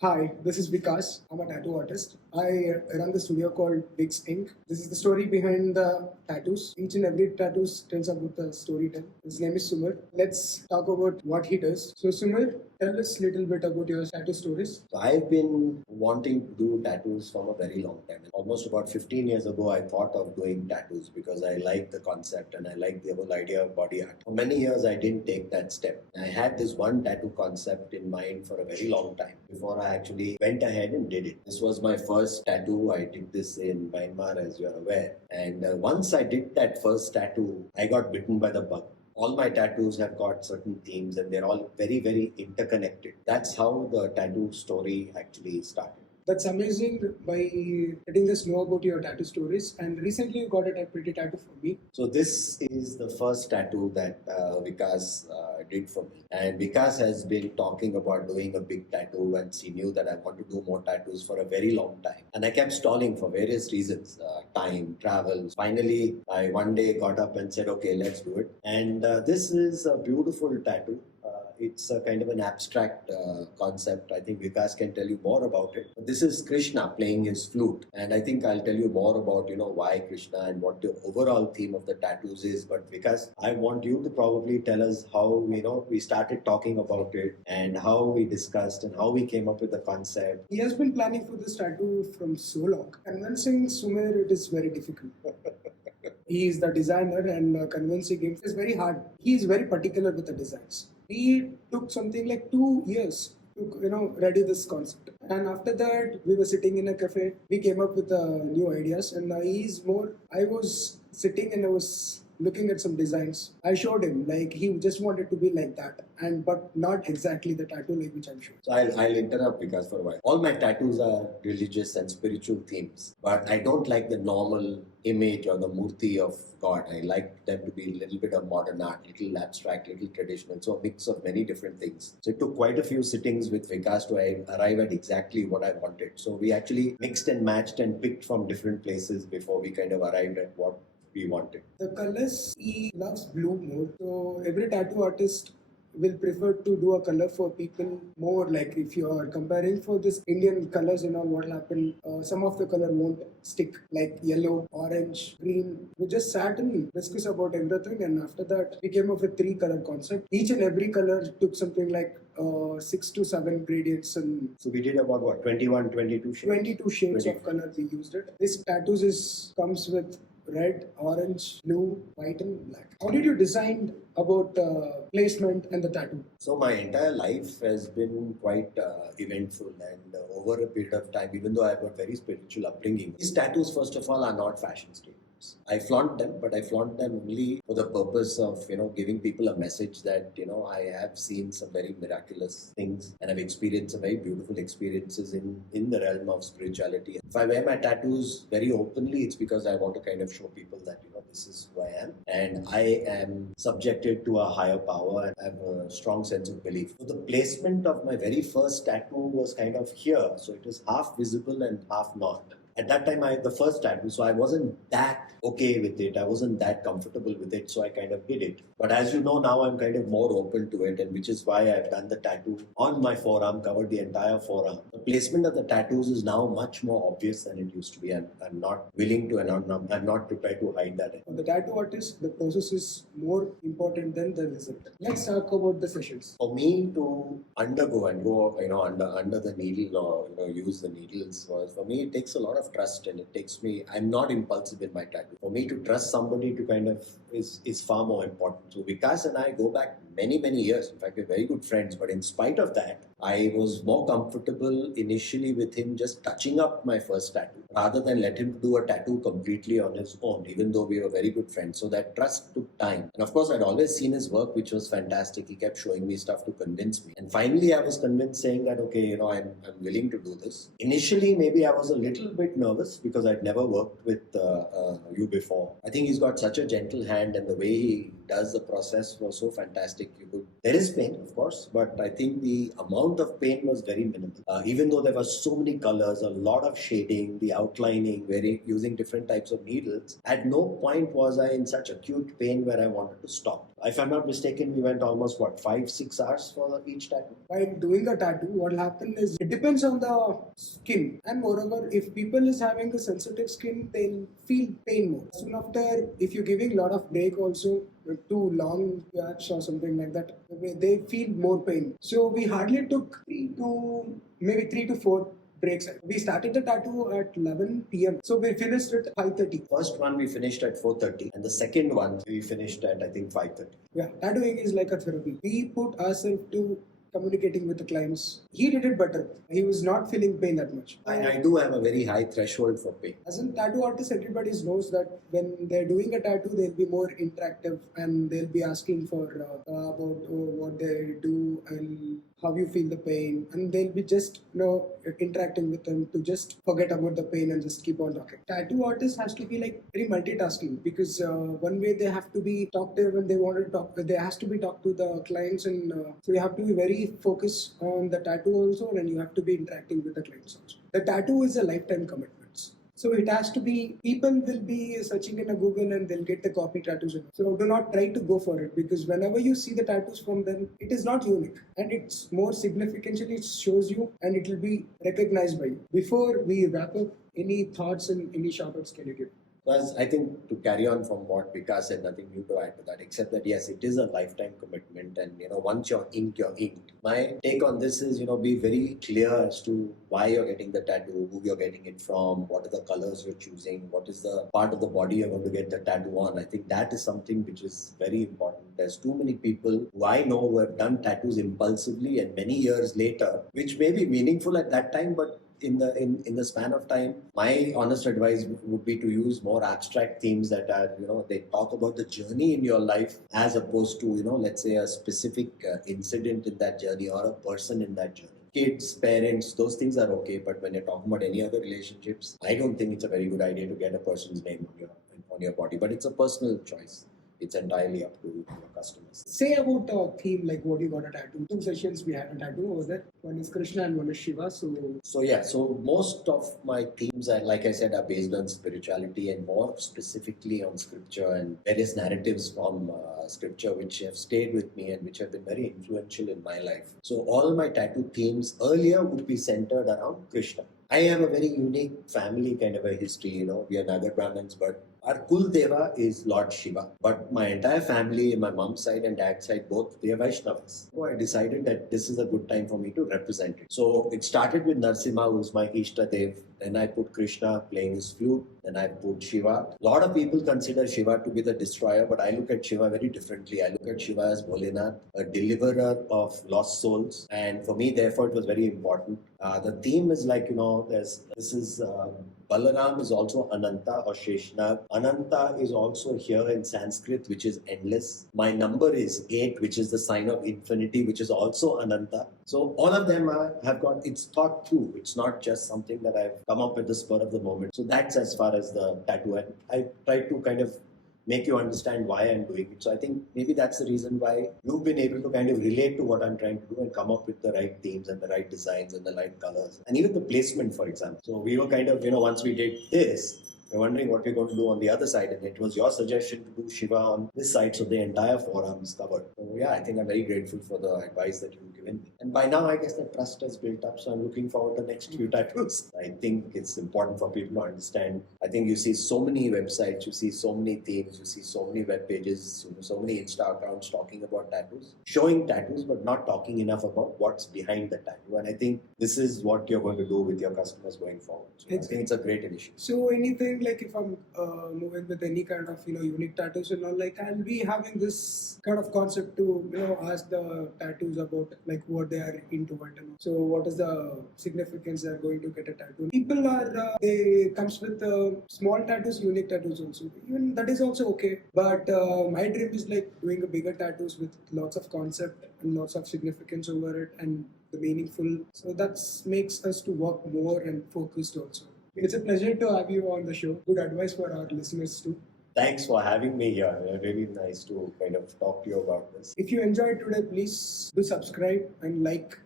Hi, this is Vikas. I'm a tattoo artist. I run the studio called Bigs Inc. This is the story behind the tattoos. Each and every tattoo tells about the storytelling. His name is Sumir. Let's talk about what he does. So, Sumir, tell us a little bit about your tattoo stories. So I've been wanting to do tattoos from a very long time. Almost about 15 years ago, I thought of doing tattoos because I like the concept and I like the whole idea of body art. For many years, I didn't take that step. I had this one tattoo concept in mind for a very long time before I actually went ahead and did it. This was my first tattoo. I did this in Myanmar, as you're aware. And once I did that first tattoo, I got bitten by the bug. All my tattoos have got certain themes and they're all very, very interconnected. That's how the tattoo story actually started. That's amazing by letting us know about your tattoo stories. And recently, you got a pretty tattoo for me. So this is the first tattoo that Vikas did for me. And Vikas has been talking about doing a big tattoo and he knew that I want to do more tattoos for a very long time. And I kept stalling for various reasons, time, travel. Finally, I one day got up and said, okay, let's do it. And this is a beautiful tattoo. It's a kind of an abstract concept. I think Vikas can tell you more about it. This is Krishna playing his flute, and I think I'll tell you more about why Krishna and what the overall theme of the tattoos is. But Vikas, I want you to probably tell us how we started talking about it and how we discussed and how we came up with the concept. He has been planning for this tattoo from so long. Convincing Sumir, it is very difficult. He is the designer and convincing him is very hard. He is very particular with the designs. We took something like 2 years to ready this concept. And after that, we were sitting in a cafe. We came up with new ideas. And he's more. I was sitting and I was looking at some designs. I showed him like he just wanted to be like that, but not exactly the tattoo like which I'm showing. So I'll interrupt because for a while. All my tattoos are religious and spiritual themes, but I don't like the normal image or the murti of God. I like them to be a little bit of modern art, little abstract, little traditional. So a mix of many different things. So it took quite a few sittings with Vikas to arrive at exactly what I wanted. So we actually mixed and matched and picked from different places before we kind of arrived at what we wanted. The colors, he loves blue more. So every tattoo artist will prefer to do a color for people more. Like if you are comparing for this Indian colors and all, what will happen, some of the color won't stick, like yellow, orange, green. We just sat and discussed about everything, and after that we came up with 3 color concept. Each and every color took something like 6 to 7 gradients, and so we did about what, 21, 22 shades? 22 shades of color we used it. This tattoos comes with red, orange, blue, white and black. How did you design about placement and the tattoo? So my entire life has been quite eventful and over a period of time, even though I've got very spiritual upbringing, these tattoos first of all are not fashion statements. I flaunt them, but I flaunt them only for the purpose of giving people a message that I have seen some very miraculous things and I've experienced some very beautiful experiences in the realm of spirituality. If I wear my tattoos very openly, it's because I want to kind of show people that this is who I am and I am subjected to a higher power and I have a strong sense of belief. So the placement of my very first tattoo was kind of here, so it was half visible and half not. At that time, I had the first tattoo, so I wasn't that okay with it. I wasn't that comfortable with it, so I kind of hid it. But as you know, now I'm kind of more open to it, and which is why I've done the tattoo on my forearm, covered the entire forearm. The placement of the tattoos is now much more obvious than it used to be. I'm not willing to, and I'm not prepared to hide that. For the tattoo artist, the process is more important than the result. Let's talk about the sessions. For me to undergo and go, under the needle or use the needles was, for me, it takes a lot of trust and it takes me, I'm not impulsive in my tattoo. For me to trust somebody to kind of is far more important. So Vikas and I go back many, many years. In fact, we're very good friends. But in spite of that, I was more comfortable initially with him just touching up my first tattoo rather than let him do a tattoo completely on his own, even though we were very good friends. So that trust took time. And of course, I'd always seen his work, which was fantastic. He kept showing me stuff to convince me. And finally, I was convinced saying that, okay, I'm willing to do this. Initially, maybe I was a little bit nervous because I'd never worked with you before. I think he's got such a gentle hand and the way he does the process was so fantastic. There is pain, of course, but I think the amount of pain was very minimal. Even though there were so many colors, a lot of shading, the outlining, using different types of needles, at no point was I in such acute pain where I wanted to stop. If I'm not mistaken, we went almost 5-6 hours for each tattoo. While doing a tattoo, what will happen is it depends on the skin, and moreover, if people is having a sensitive skin, they'll feel pain more. Soon after, if you're giving a lot of break also, too long gaps or something like that, they feel more pain. So we hardly took 3 to 4 breaks. We started the tattoo at 11 p.m. So we finished at 5:30. First one we finished at 4:30, and the second one we finished at I think 5:30. Yeah, tattooing is like a therapy. We put ourselves to communicating with the clients. He did it better. He was not feeling pain that much. I do have a very high threshold for pain. As a tattoo artist, everybody knows that when they're doing a tattoo, they'll be more interactive and they'll be asking for about what they do and how you feel the pain, and they'll be just interacting with them to just forget about the pain and just keep on talking. Tattoo artist has to be like very multitasking because one way they have to be talkative and they want to talk. They has to be talk to the clients, and so you have to be very focused on the tattoo also, and you have to be interacting with the clients also. The tattoo is a lifetime commitment. So it has to be, people will be searching in a Google and they'll get the copy tattoos. So do not try to go for it, because whenever you see the tattoos from them, it is not unique and it's more significantly it shows you and it will be recognized by you. Before we wrap up, any thoughts and any shout-outs can you give? Because I think to carry on from what Vikas said, nothing new to add to that, except that yes, it is a lifetime commitment, and once you're inked, you're inked. My take on this is, be very clear as to why you're getting the tattoo, who you're getting it from, what are the colors you're choosing, what is the part of the body you're going to get the tattoo on. I think that is something which is very important. There's too many people who I know who have done tattoos impulsively and many years later, which may be meaningful at that time, but in the span of time, my honest advice would be to use more abstract themes that are, they talk about the journey in your life as opposed to, let's say a specific incident in that journey or a person in that journey. Kids, parents, those things are okay, but when you're talking about any other relationships, I don't think it's a very good idea to get a person's name on your body, but it's a personal choice. It's entirely up to your customers. Say about a theme like what you got a tattoo. 2 sessions we had a tattoo over there. One is Krishna and one is Shiva. So most of my themes are, like I said, are based on spirituality and more specifically on scripture and various narratives from scripture which have stayed with me and which have been very influential in my life. So all my tattoo themes earlier would be centered around Krishna. I have a very unique family kind of a history, we are Nagar Brahmins, but our Kul Deva is Lord Shiva. But my entire family, my mom's side and dad's side, both, they are Vaishnavas. So I decided that this is a good time for me to represent it. So it started with Narsimha, who's my Ishta Dev. Then I put Krishna playing his flute. Then I put Shiva. A lot of people consider Shiva to be the destroyer, but I look at Shiva very differently. I look at Shiva as Bholenath, a deliverer of lost souls. And for me, therefore, it was very important. The theme is like, Balaram is also Ananta or Sheshnag. Ananta is also here in Sanskrit, which is endless. My number is 8, which is the sign of infinity, which is also Ananta. So all of them have got, it's thought through. It's not just something that I've come up with the spur of the moment. So that's as far as the tattoo. And I try to kind of make you understand why I'm doing it. So I think maybe that's the reason why you've been able to kind of relate to what I'm trying to do and come up with the right themes and the right designs and the right colors. And even the placement, for example. So we were kind of, once we did this, we're wondering what we're going to do on the other side. And it was your suggestion to do Shiva on this side, so the entire forearm is covered. So yeah, I think I'm very grateful for the advice that you've given me. And by now, I guess the trust has built up. So I'm looking forward to the next few tattoos. I think it's important for people to understand. I think you see so many websites, you see so many themes, you see so many web pages, so many Insta accounts talking about tattoos, showing tattoos, but not talking enough about what's behind the tattoo. And I think this is what you're going to do with your customers going forward. So I think it's a great initiative. So anything like if I'm moving with any kind of unique tattoos and all, like I'll be having this kind of concept to ask the tattoos about like what they are into it, and so what is the significance they're going to get a tattoo. People are they comes with small tattoos, unique tattoos also. Even that is also okay. But my dream is like doing a bigger tattoos with lots of concept and lots of significance over it and the meaningful. So that makes us to work more and focused also. It's a pleasure to have you on the show. Good advice for our listeners too. Thanks for having me here. Really nice to kind of talk to you about this. If you enjoyed today, please do subscribe and like.